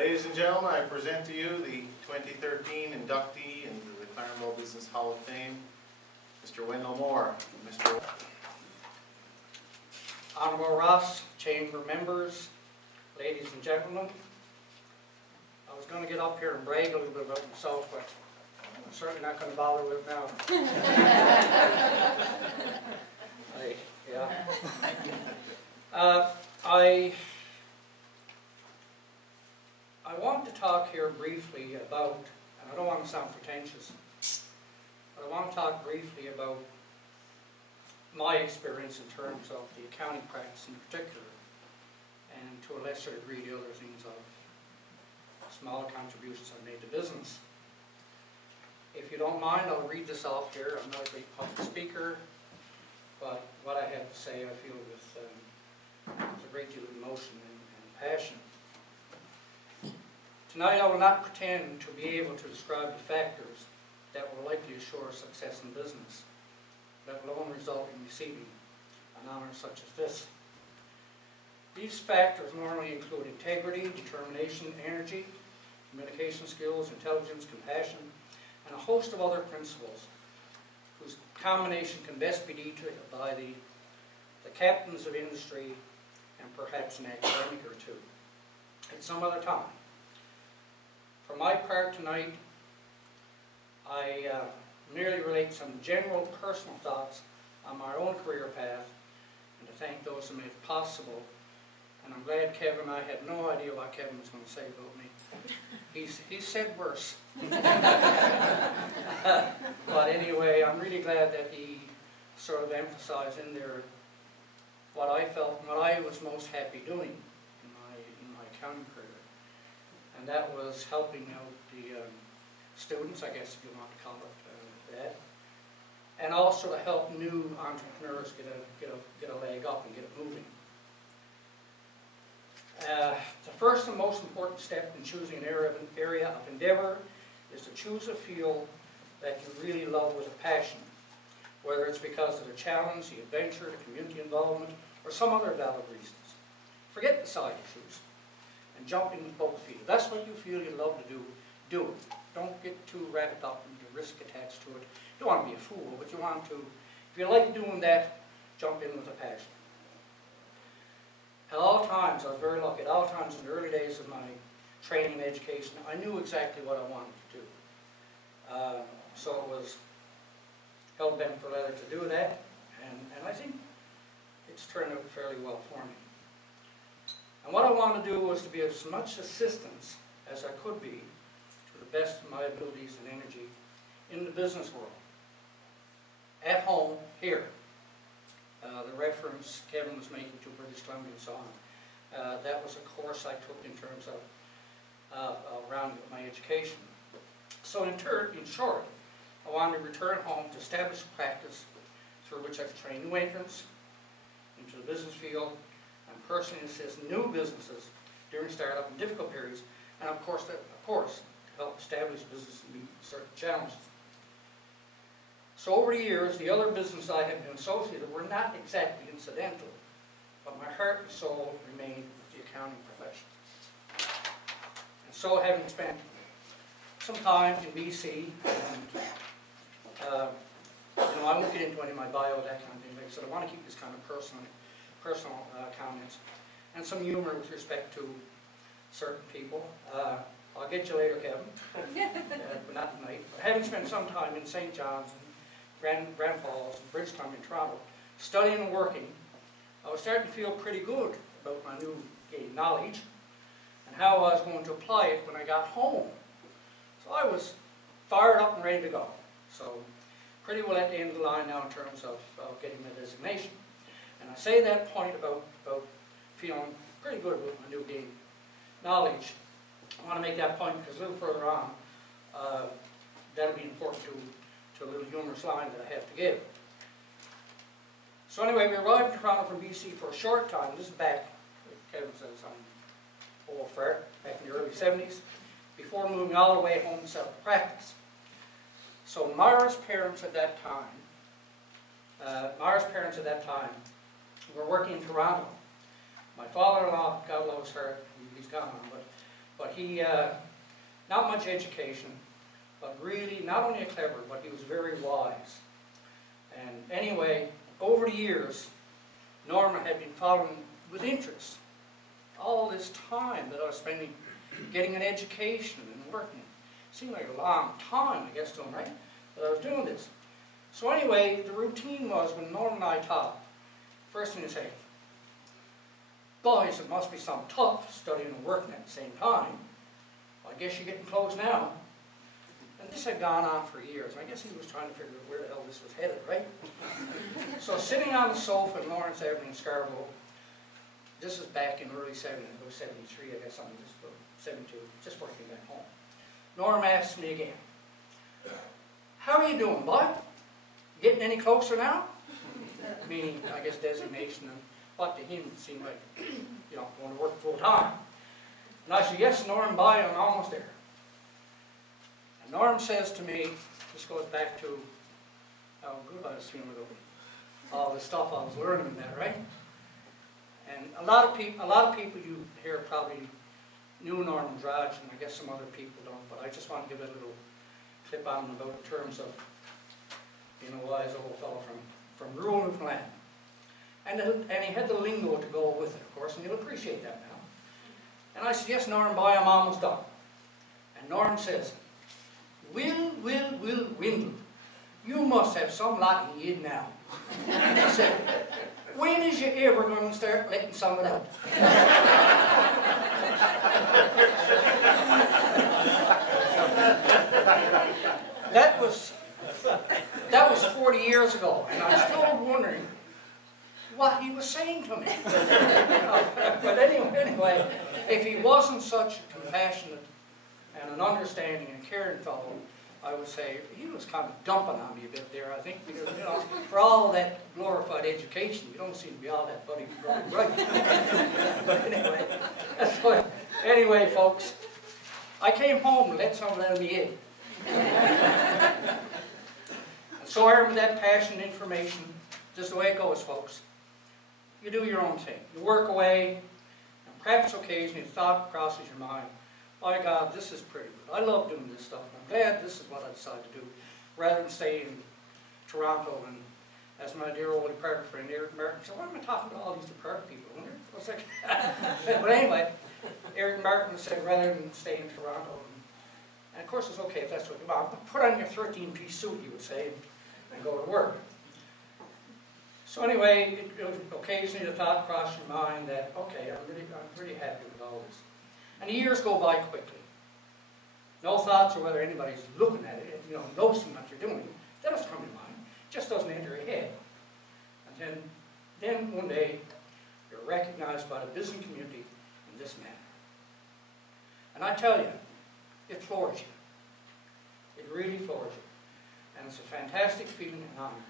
Ladies and gentlemen, I present to you the 2013 inductee into the Claremore Business Hall of Fame, Mr. Wendell Moore. Mr. Honorable Ross, chamber members, ladies and gentlemen, I was going to get up here and brag a little bit about myself, but I'm certainly not going to bother with it now. I want to talk here briefly about, and I don't want to sound pretentious, but I want to talk briefly about my experience in terms of the accounting practice in particular, and to a lesser degree the other things of smaller contributions I've made to business. If you don't mind, I'll read this off here. I'm not a great public speaker, but what I have to say I feel with a great deal of emotion and passion. Tonight I will not pretend to be able to describe the factors that will likely assure success in business, that will only result in receiving an honor such as this. These factors normally include integrity, determination, energy, communication skills, intelligence, compassion, and a host of other principles whose combination can best be detailed by the captains of industry and perhaps an academic or two at some other time. For my part tonight, I merely relate some general personal thoughts on my own career path and to thank those who made it possible. And I'm glad Kevin, I had no idea what Kevin was going to say about me. He said worse. But anyway, I'm really glad that he sort of emphasized in there what I felt and what I was most happy doing in my accounting career. And that was helping out the students, I guess if you want to call it that, and also to help new entrepreneurs get a leg up and get it moving. The first and most important step in choosing an area of endeavor is to choose a field that you really love with a passion, whether it's because of the challenge, the adventure, the community involvement, or some other valid reasons. Forget the side issues and jump into both fields. That's what you feel you love to do, do it. Don't get too wrapped up in the risk attached to it. You don't want to be a fool, but you want to, if you like doing that, jump in with a passion. At all times, I was very lucky, at all times in the early days of my training and education, I knew exactly what I wanted to do. So it was hell-bent for leather to do that, and I think it's turned out fairly well for me. And what I wanted to do was to be as much assistance as I could be to the best of my abilities and energy in the business world. At home, here. The reference Kevin was making to British Columbia and so on, that was a course I took in terms of rounding up my education. So in short, I wanted to return home to establish a practice through which I could train new entrants into the business field and personally assist new businesses during startup and difficult periods, and of course, to help establish business and meet certain challenges. So over the years, the other businesses I have been associated with were not exactly incidental, but my heart and soul remained with the accounting profession. And so having spent some time in BC, and I won't get into any of my bio, that kind of thing, like I said, I want to keep this kind of personal comments, and some humor with respect to certain people. I'll get you later, Kevin, but not tonight. But having spent some time in St. John's, and Grand Falls, and British Columbia, and Toronto, studying and working, I was starting to feel pretty good about my new gained knowledge and how I was going to apply it when I got home. So I was fired up and ready to go. So pretty well at the end of the line now in terms of getting my designation. And I say that point about feeling pretty good about my new gained knowledge. I want to make that point because a little further on, that'll be important to a little humorous line that I have to give. So anyway, we arrived in Toronto from BC for a short time. This is back, Kevin says I'm old fart, back in the early 70s, before moving all the way home to set up practice. So Mara's parents at that time, were working in Toronto. My father-in-law, God love his heart, he's gone now, but But he, not much education, but really not only clever, but he was very wise. And anyway, over the years, Norman had been following with interest all this time that I was spending getting an education and working. It seemed like a long time, I guess, to him, right, that I was doing this. So anyway, the routine was when Norman and I talked, first thing to say, boys, it must be some tough studying and working at the same time. Well, I guess you're getting close now. And this had gone on for years. I guess he was trying to figure out where the hell this was headed, right? So sitting on the sofa in Lawrence Avenue in Scarborough, this is back in early 70s, it was 73, I guess, something, just about 72, just working back home. Norm asked me again, how are you doing, boy? Getting any closer now? Meaning, I guess, designation, and what to him seemed like, you know, going to work full time. And I said, yes, Norm, boy, I'm almost there. And Norm says to me, this goes back to how good I was feeling about all the stuff I was learning in that, right? And a lot of people you hear probably knew Norman Drudge, and I guess some other people don't, but I just want to give a little clip on him about in terms of being a wise old fellow from rural Newfoundland. And he had the lingo to go with it, of course, and you'll appreciate that now. And I said, yes, Norm, boy, I'm almost done. And Norm says, Will, Windle, you must have some lot in you now. He said, when is you ever going to start letting some of it out? That was 40 years ago, and I'm still wondering what he was saying to me. But anyway, if he wasn't such a compassionate and an understanding and caring fellow, I would say he was kind of dumping on me a bit there, I think, because, you know, for all that glorified education, you don't seem to be all that buddy right. But anyway, folks, I came home and let some of that be in. And so armed with that passion and information, this is the way it goes, folks. You do your own thing. You work away, and perhaps occasionally the thought crosses your mind, by God, this is pretty good. I love doing this stuff, and I'm glad this is what I decided to do, rather than stay in Toronto. And as my dear old departed friend Eric Martin said, why am I talking to all these departed people? I was like, but anyway, Eric Martin said, rather than stay in Toronto, and of course it's okay if that's what you want, put on your 13-piece suit, he would say, and go to work. So anyway, occasionally the thought crossed your mind that, okay, I'm really happy with all this. And the years go by quickly. No thoughts of whether anybody's looking at it, you know, noticing what you're doing. That doesn't come to mind. It just doesn't enter your head. And then one day, you're recognized by the business community in this manner. And I tell you, it floors you. It really floors you. And it's a fantastic feeling and honor.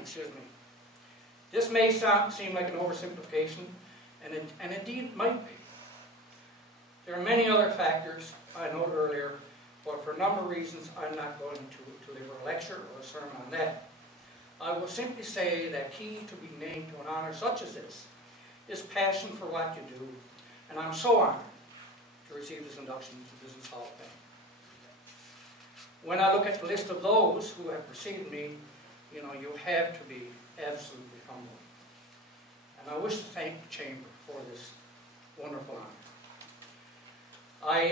Excuse me. This may seem like an oversimplification, and indeed it might be. There are many other factors I noted earlier, but for a number of reasons I'm not going to deliver a lecture or a sermon on that. I will simply say that key to being named to an honor such as this is passion for what you do, and I'm so honored to receive this induction into the Business Hall of Fame. When I look at the list of those who have preceded me, you know, you have to be absolutely humble. And I wish to thank the Chamber for this wonderful honor. I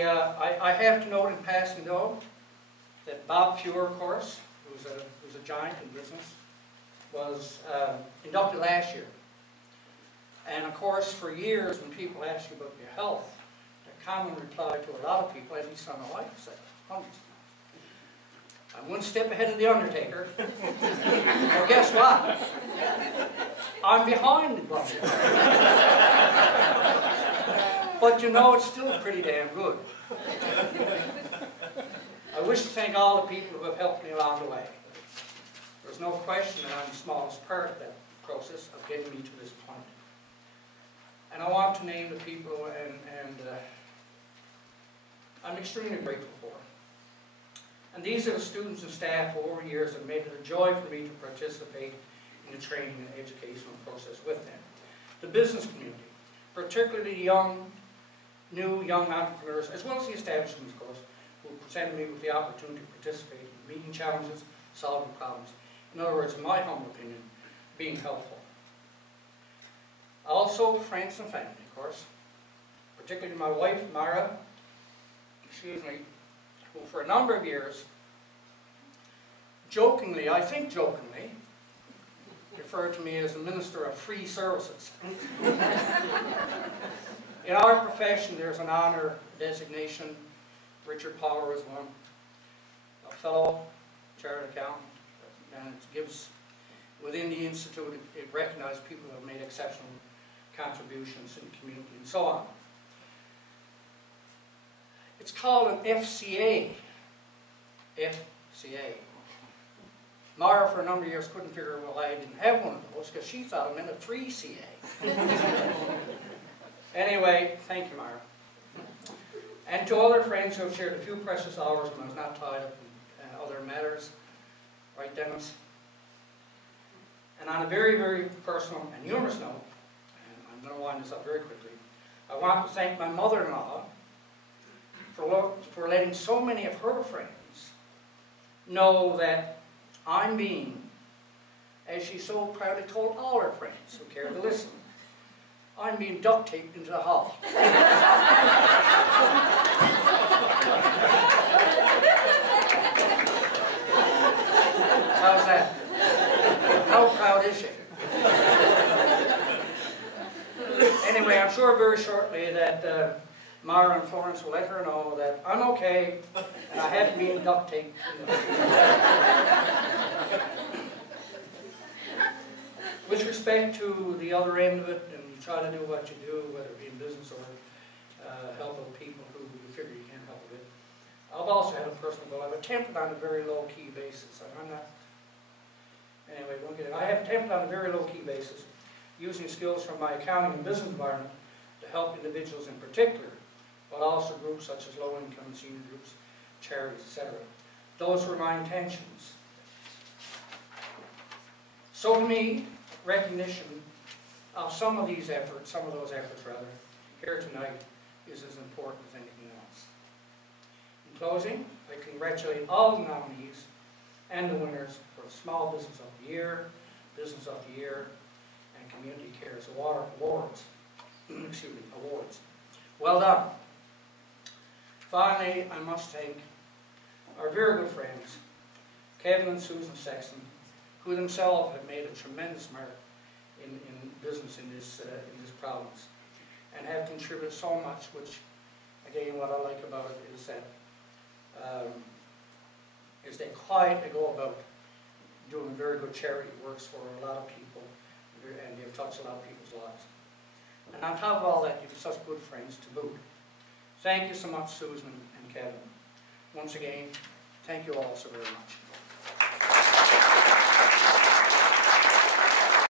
have to note in passing, though, that Bob Fuhr, of course, who's a giant in business, was inducted last year. And of course, for years, when people ask you about your health, the common reply to a lot of people, at least on my wife, said, hundreds of times, I'm one step ahead of the Undertaker. Well, guess what? I'm behind the bunch. But you know, it's still pretty damn good. I wish to thank all the people who have helped me along the way. There's no question that I'm the smallest part of that process of getting me to this point. And I want to name the people and I'm extremely grateful for. And these are the students and staff who over the years have made it a joy for me to participate in the training and educational process with them. The business community, particularly the young new young entrepreneurs, as well as the establishments, of course, who presented me with the opportunity to participate in meeting challenges, solving problems. In other words, in my humble opinion, being helpful. Also, friends and family, of course, particularly my wife, Mara, who for a number of years, jokingly, I think jokingly, referred to me as a minister of free services. In our profession, there's an honor designation. Richard Power is one, a fellow chartered accountant, and it gives, within the Institute, it recognizes people who have made exceptional contributions in the community and so on. It's called an FCA. FCA. Mara, for a number of years, couldn't figure out why I didn't have one of those, because she thought I meant a free CA. Anyway, thank you, Mara. And to other friends who have shared a few precious hours when I was not tied up in other matters. Right, Dennis? And on a very, very personal and humorous note, and I'm going to wind this up very quickly, I want to thank my mother-in-law for letting so many of her friends know that I'm being, as she so proudly told all her friends who care to listen, I'm being duct taped into the hall. How's that? How proud is she? Anyway, I'm sure very shortly that Mara and Florence will let her know that I'm okay and I haven't been duct taped. With respect to the other end of it, and you try to do what you do, whether it be in business or help other people who you figure you can't help with, I've also had a personal goal. I've attempted on a very low-key basis. I'm not. Anyway, we'll get it. I have attempted on a very low-key basis, using skills from my accounting and business environment to help individuals in particular, but also groups such as low-income senior groups, charities, etc. Those were my intentions. So to me, recognition of some of these efforts, some of those efforts rather, here tonight is as important as anything else. In closing, I congratulate all the nominees and the winners for Small Business of the Year, Business of the Year, and Community Cares Awards. Excuse me, awards. Well done. Finally, I must thank our very good friends, Kevin and Susan Sexton, who themselves have made a tremendous mark in business in this province, and have contributed so much, which, again, what I like about it is that they quietly go about doing very good charity works for a lot of people, and they've touched a lot of people's lives. And on top of all that, you've such good friends to boot. Thank you so much, Susan and Kevin. Once again, thank you all so very much.